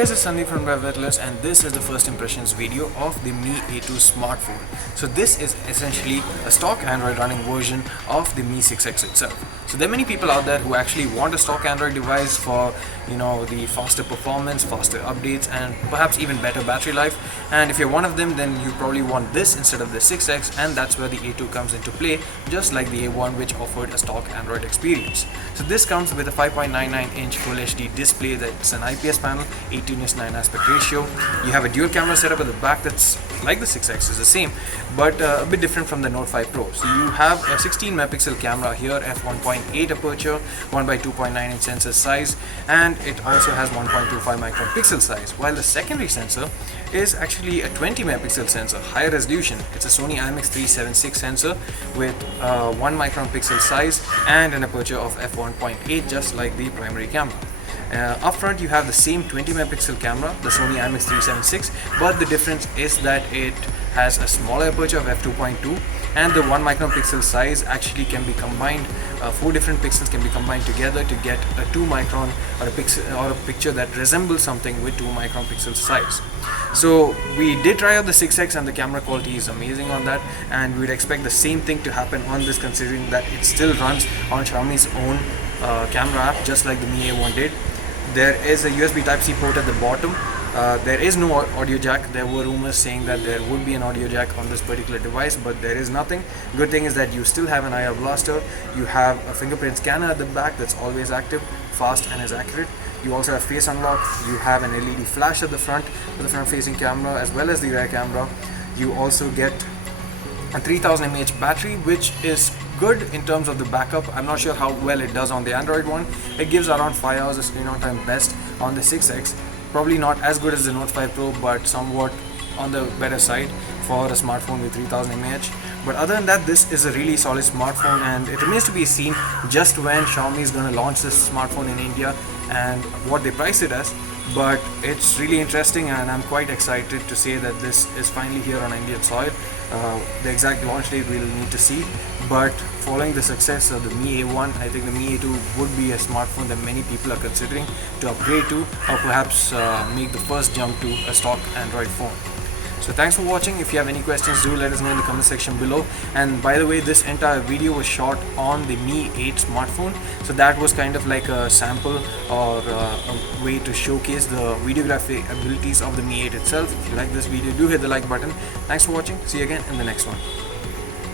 guys, it's Sandeep from RevAtlas, and this is the first impressions video of the Mi A2 smartphone. So this is essentially a stock Android running version of the Mi 6X itself. So there are many people out there who actually want a stock Android device for, the faster performance, faster updates, and perhaps even better battery life. And if you're one of them, then you probably want this instead of the 6X, and that's where the A2 comes into play, just like the A1, which offered a stock Android experience. So this comes with a 5.99-inch Full HD display that's an IPS panel, 18:9 aspect ratio. You have a dual camera setup at the back that's like the 6X, is the same, but a bit different from the Note 5 Pro. So you have a 16 megapixel camera here, f1.8 aperture, 1x2.9 inch sensor size, and it also has 1.25 micron pixel size, while the secondary sensor is actually a 20 megapixel sensor, higher resolution. It's a Sony IMX376 sensor with 1 micron pixel size and an aperture of f1.8, just like the primary camera. Up front you have the same 20 megapixel camera, the Sony IMX376, but the difference is that it has a smaller aperture of f2.2, and the 1 micron pixel size actually can be combined, 4 different pixels can be combined together to get a 2 micron or a pixel or a picture that resembles something with 2 micron pixel size. So we did try out the 6X, and the camera quality is amazing on that, and we'd expect the same thing to happen on this, considering that it still runs on Xiaomi's own camera app, just like the Mi A1 did. There is a USB Type-C port at the bottom. There is no audio jack. There were rumors saying that there would be an audio jack on this particular device, but there is nothing. Good thing is that you still have an IR blaster. You have a fingerprint scanner at the back that's always active, fast, and is accurate. You also have face unlock. You have an LED flash at the front for the front-facing camera as well as the rear camera. You also get a 3000 mAh battery, which is good in terms of the backup. I'm not sure how well it does on the Android one. It gives around 5 hours of screen on time best on the 6X. Probably not as good as the Note 5 Pro, but somewhat on the better side for a smartphone with 3000 mAh. But other than that, this is a really solid smartphone, and it remains to be seen just when Xiaomi is going to launch this smartphone in India and what they price it as. But it's really interesting, and I'm quite excited to say that this is finally here on Indian soil. The exact launch date we'll need to see, but following the success of the Mi A1, I think the Mi A2 would be a smartphone that many people are considering to upgrade to, or perhaps make the first jump to a stock Android phone. So thanks for watching. If you have any questions, do let us know in the comment section below. And by the way, this entire video was shot on the Mi 8 smartphone, so that was kind of like a sample or a way to showcase the videographic abilities of the Mi 8 itself. If you like this video, do hit the like button. Thanks for watching. See you again in the next one.